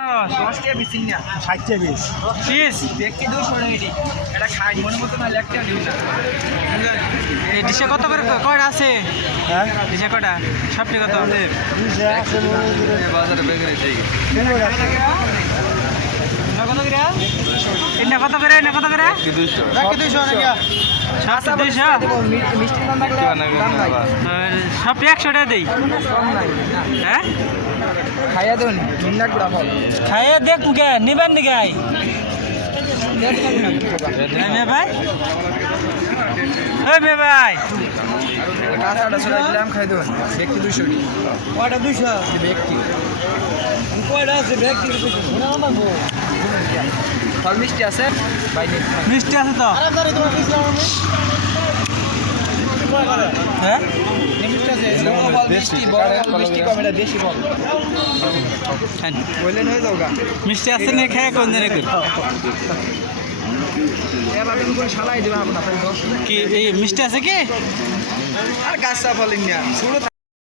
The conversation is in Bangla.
10 পিস না 60 পিস পিস ব্যক্তি 200 টাকা এটি এটা খাই মনে মতো না একটা দিন না এই ডিশে কত করে কয়টা আছে? হ্যাঁ ডিশে কয়টা? সবটি কত? বাজারে বেগুনি ঠিক কত করে? এটা কত করে? এটা কত করে? 200 রাখি 200 টাকা সব 200 মিষ্টি নাম লাগলে দাম নাই আর সব 100 টাকা দেই। কম নাই হ্যাঁ খাইয়া দেন মিন্না গুড়া ফল খাইয়ে দেখ কে নিবেন নি গাই মে ভাই ওই মে ভাই কাঁচাটা ছেড়ে দিলাম খাই দেবেন ব্যক্তি 200 কয়টা 200 ব্যক্তি কয়টা আছে ব্যক্তি ফল মিষ্টি আছে বাইরে মিষ্টি আছে তো? আরে ধরে তোমার দিছিলাম আমি হ্যাঁ মিষ্টি আছে ফল মিষ্টি বড় ফল মিষ্টি কম এটা দেশি ফল বললেন হয়ে যাও গা মিষ্টি আছে না খেয়ে কোন দিনে করি এবার তুমি কোন শালাই দেবেন আপনার 10 কি এই মিষ্টি আছে কি? আর গাছটা ফলেন না ছোট